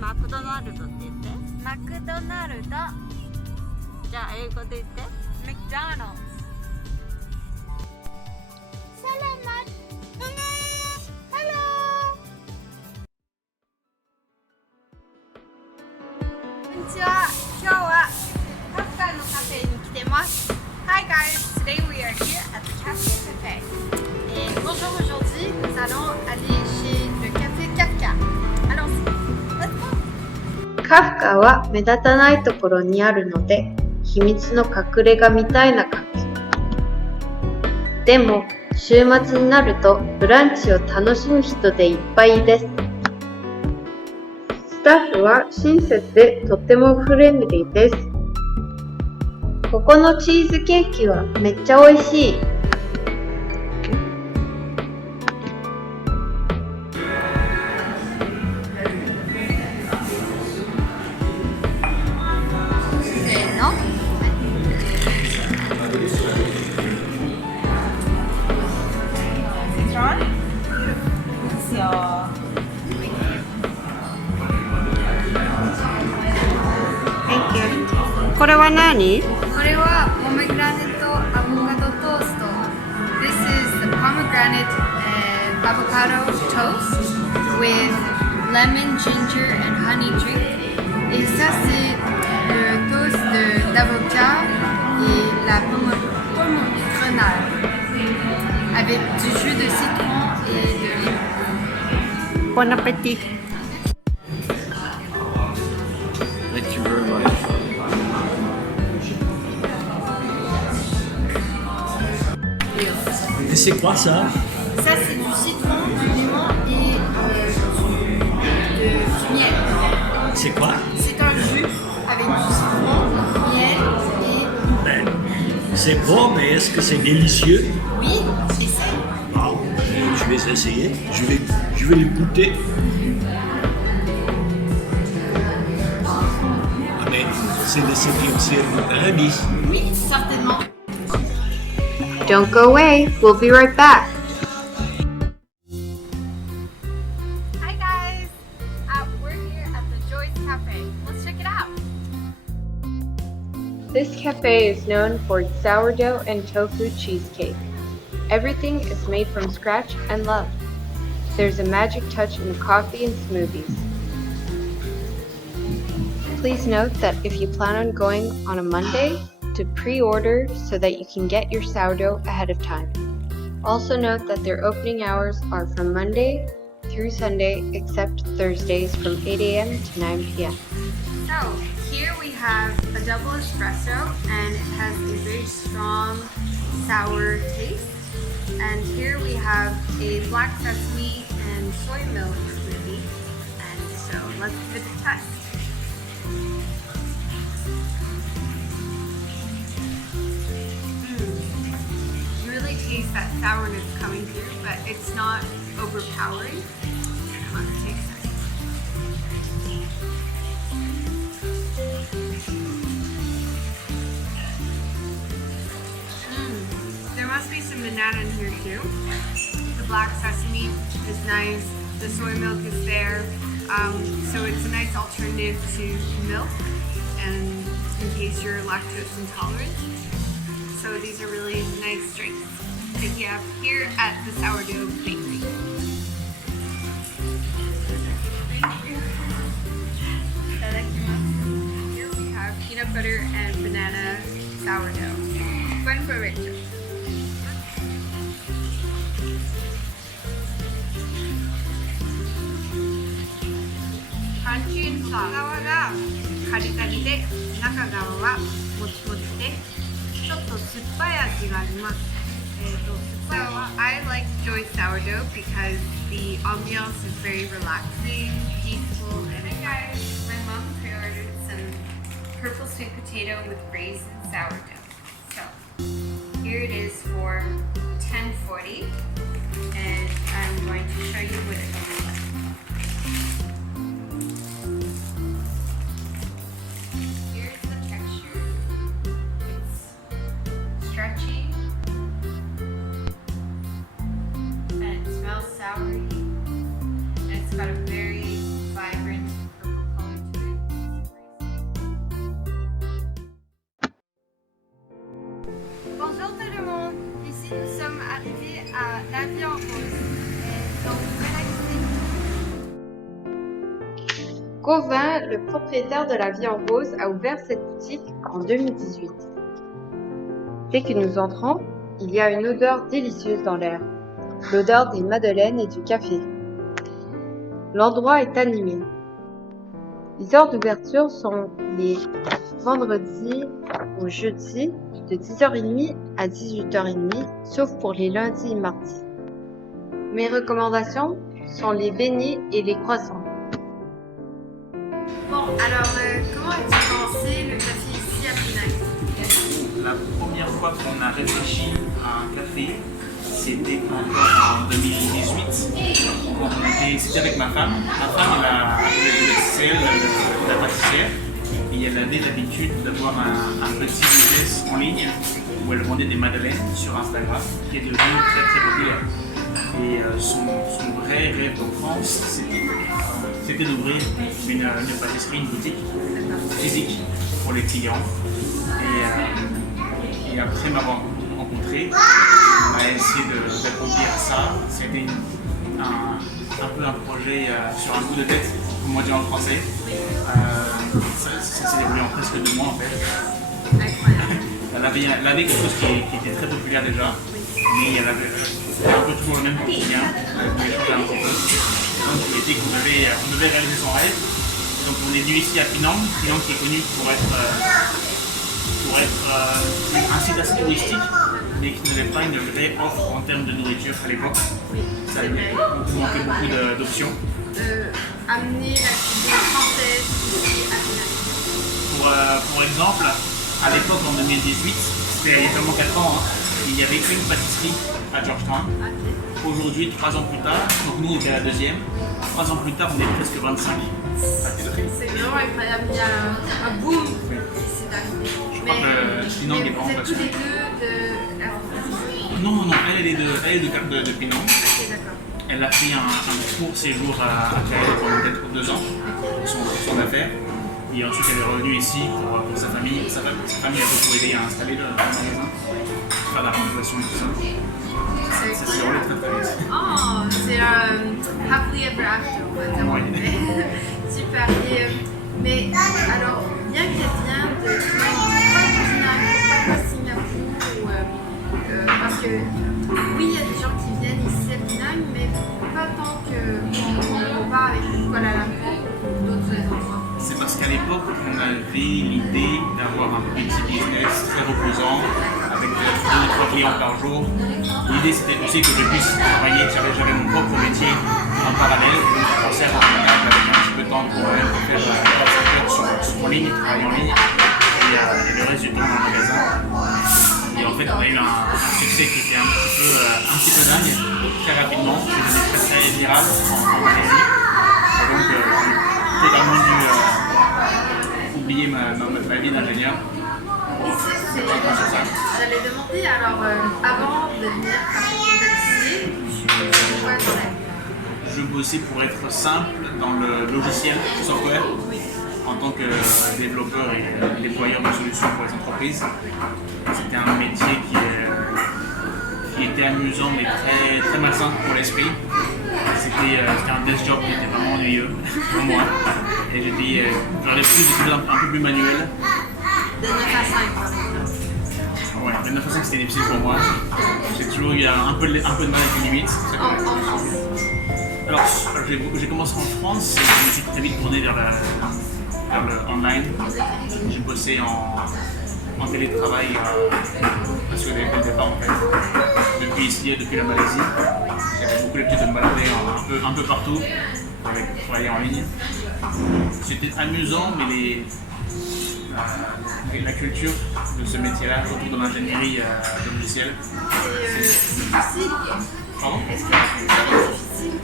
マクドナルドって言って。マクドナルド。じゃあ英語で言って。McDonald's. Salamat. Hello. こんにちは。今日はカフカのカフェに来てます。Hi guys, today we are here at the Café Cafe. Et bonjour, aujourd'hui nous allons aller chez le Café Kafka. Allons-y. Let's go. カフカは目立たないところにあるので、秘密の隠れ家みたいなカフェ。でも、週末になるとブランチを楽しむ人でいっぱいです。スタッフは親切でとってもフレンドリーです。ここのチーズケーキはめっちゃ美味しい。これは何？これはポメグラネットアボカドトースト。This is the pomegranate and avocado toast with lemon, ginger and honey drink. Et ça c'est le toast d'avocat et la pomegranate avec du jus de citron et de limon. Bon appétit. Thank you very much. Et c'est quoi ça? Ça c'est du citron, du limon et du miel. C'est quoi? C'est un jus avec du citron, miel et... Ben, c'est bon, mais est-ce que c'est délicieux? Oui, essaye. Ah, je vais essayer. Je vais le goûter. Ah, mais c'est le 7e ciel du paradis. Oui, certainement. Don't go away, we'll be right back. Hi guys! We're here at the Joyce Cafe. Let's check it out. This cafe is known for its sourdough and tofu cheesecake. Everything is made from scratch and loved. There's a magic touch in the coffee and smoothies. Please note that if you plan on going on a Monday, to pre-order so that you can get your sourdough ahead of time. Also note that their opening hours are from Monday through Sunday except Thursdays from 8 a.m. to 9 p.m. So, here we have a double espresso and it has a very strong sour taste. And here we have a black sesame and soy milk smoothie. And so, let's give it a test. Taste that sourness coming through, but it's not overpowering. Let's taste it. There must be some banana in here too. The black sesame is nice. The soy milk is there. So it's a nice alternative to milk, and in case you're lactose intolerant. So these are really nice drinks that you have here at the Sourdough Bakery. Here we have peanut butter and banana sourdough. Buen provecho. Crunchy and soft. 側がカリカリで、中側はもちもちで、ちょっと酸っぱい味があります。So I like Joyce sourdough because the ambiance is very relaxing, peaceful, and hey guys, my mom pre-ordered some purple sweet potato with raisin sourdough. So here it is for $10.40, and I'm going to show you what it looks like. Here's the texture. It's stretchy. Soury, and it's got a very vibrant purple la vie en rose. Donc, Gauvin, le propriétaire de la Vie en Rose, a ouvert cette boutique en 2018. Dès que nous entrons, il y a une odeur délicieuse dans l'air, l'odeur des madeleines et du café. L'endroit est animé. Les heures d'ouverture sont les vendredis au jeudi de 10h30 à 18h30, sauf pour les lundis et mardis. Mes recommandations sont les beignets et les croissants. bon, alors, comment as-tu pensé le café ici à Penang? La première fois qu'on a réfléchi à un café, c'était encore en 2018. C'était avec ma femme. Ma femme, elle la pâtissière, et elle avait l'habitude d'avoir un petit business en ligne où elle vendait des madeleines sur Instagram, qui est devenu très très populaire. Et son vrai rêve d'enfance, c'était d'ouvrir une pâtisserie, une boutique physique pour les clients. Et après m'avoir rencontré, on a essayé d'accomplir ça. C'était un peu un projet sur un coup de tête, comme on dit en français. Ça s'est déroulé en presque 2 mois en fait. Elle avait quelque chose qui était très populaire déjà, mais elle avait un peu toujours le même quotidien. Elle voulait changer un petit peu. Donc il était qu'on devait réaliser son rêve. Donc on est venu ici à Penang qui est connu pour être un site assez touristique, mais qui n'avait pas une vraie offre en termes de nourriture à l'époque. Ça manquait beaucoup d'options. Amener la cuisine française ici à Penang. Pour exemple, à l'époque en 2018, c'était il y a seulement 4 ans, il n'y avait qu'une pâtisserie à Georgetown. Aujourd'hui, 3 ans plus tard, donc nous on était à la deuxième, 3 ans plus tard on est presque 25 pâtisseries. C'est vraiment incroyable, il y a un boom ici d'arriver. Je crois que Penang est vraiment vous êtes tous passionné. les deux de la France? Non, elle est de Penang. Ok, d'accord. Elle a fait un court séjour à Caen pendant peut-être 2 ans, son affaire. Et ensuite elle est revenue ici pour sa famille. Sa famille a beaucoup aidé à installer le magasin, faire la rénovation et tout ça. Ça s'est déroulé très très vite. Oh, c'est happily ever after, on va dire. Ouais. Super. Et, mais alors, bien qu'elle vienne de Singapour, parce que oui, il y a des gens qui viennent ici à Penang, mais pas tant qu'on compare avec Kuala Lumpur ou d'autres endroits. C'est parce qu'à l'époque, on avait l'idée d'avoir un petit business très reposant, avec 2 ou 3 clients par jour. L'idée c'était aussi que je puisse travailler, j'avais mon propre métier en parallèle, donc je pensais à un avec un petit peu de temps pour faire 5 heures sur en ligne, travailler en ligne, et le reste du temps dans le magasin. Et en fait, on a eu un succès qui était un petit peu dingue, très rapidement, qui était très très viral en Malaisie. Et donc, j'ai totalement dû oublier ma vie d'ingénieur. J'allais demander, alors, avant de venir pâtissier, tu faisais quoi dans la vie? Je bossais pour être simple dans le logiciel software en tant que développeur et déployeur de solutions pour les entreprises. C'était un métier qui était amusant mais très, très malsain pour l'esprit. C'était un desk job qui était vraiment ennuyeux pour moi. Et j'aurais plus des choses un peu plus manuelles. De 9 à 5, par exemple. Ouais, de 9 à 5 c'était difficile pour moi. J'ai toujours eu un peu de mal avec les limites. En France. Alors, j'ai commencé en France et je me suis très vite tourné vers le online. J'ai bossé en télétravail presque dès le départ en fait. Depuis ici et depuis la Malaisie. J'avais beaucoup l'habitude de me balader un peu partout pour travailler en ligne. C'était amusant, mais la culture de ce métier-là, surtout dans l'ingénierie de logiciel. C'est difficile. Pardon? Est-ce que c'est difficile?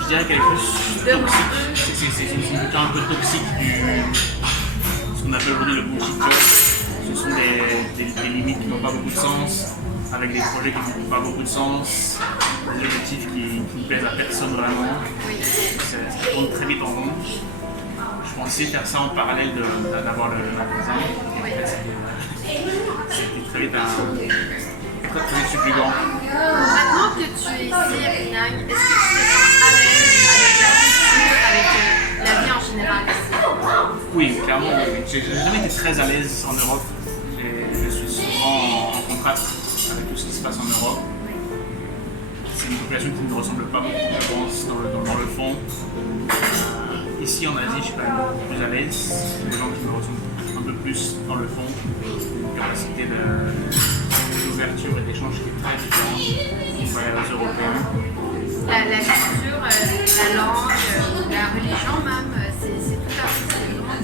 Je dirais qu'elle est plus toxique. C'est une culture un peu toxique ce qu'on appelle aujourd'hui le bullshit job. Ce sont des limites qui n'ont pas beaucoup de sens, avec des projets qui n'ont pas beaucoup de sens, des objectifs qui ne plaisent à personne vraiment. Ça tourne très vite en rond. Je pensais faire ça en parallèle d'avoir le magasin. Et en fait, c'était très vite Très exubérant. Maintenant que tu es ici à Penang, est-ce que tu te sens à l'aise avec la culture, avec la vie en général ici? Oui, clairement, oui. J'ai jamais été très à l'aise en Europe. Je suis souvent en contraste avec tout ce qui se passe en Europe. C'est une population qui ne me ressemble pas beaucoup, je pense, dans le fond. Ici en Asie, je suis quand même beaucoup plus à l'aise. Il y a des gens qui me ressemblent un peu plus dans le fond. Une capacité d'ouverture et d'échange qui est très différente aux Européens. La culture, la langue, la religion même, c'est tout à fait vraiment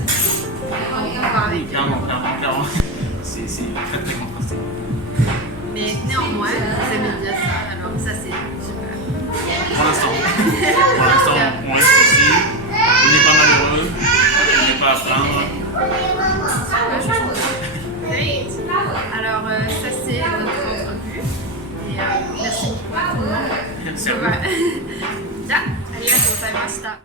différent. Oui, clairement. C'est très très contrasté. Mais néanmoins, vous aimez bien ça, alors ça c'est super. Pour l'instant, on reste ici. On n'est pas malheureux, on n'est pas à plaindre. Great. Alors ça c'est notre entrevue. Et merci beaucoup à tout le monde. Merci à vous. じゃあ、ありがとうございました。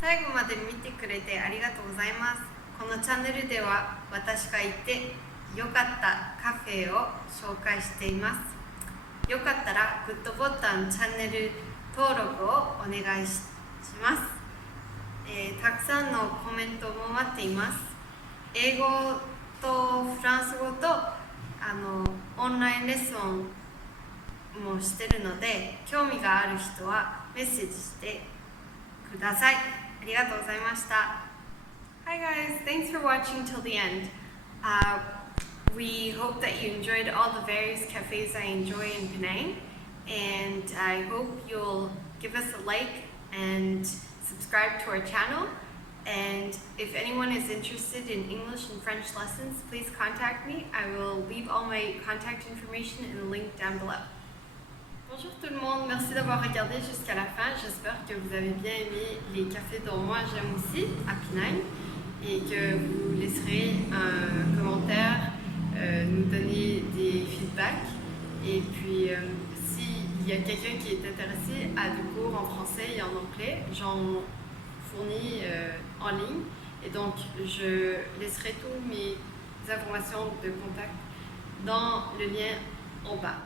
最後まで見てくれてありがとうございます。このチャンネルでは私が行って良かったカフェを紹介しています。よかったらグッドボタン、チャンネル登録をお願いします。たくさんのコメントも待っています。英語とフランス語とオンラインレッスンもしてるので、興味がある人はメッセージしてください。ありがとうございました。Hi guys, thanks for watching till the end. We hope that you enjoyed all the various cafes I enjoy in Penang, and I hope you'll give us a like and subscribe to our channel. And if anyone is interested in English and French lessons, please contact me. I will leave all my contact information in the link down below. Bonjour tout le monde, merci d'avoir regardé jusqu'à la fin. J'espère que vous avez bien aimé les cafés dont moi j'aime aussi à Penang et que vous laisserez un commentaire, nous donner des feedbacks. Et puis s'il y a quelqu'un qui est intéressé à des cours en français et en anglais, j'en fournis en ligne, et donc je laisserai toutes mes informations de contact dans le lien en bas.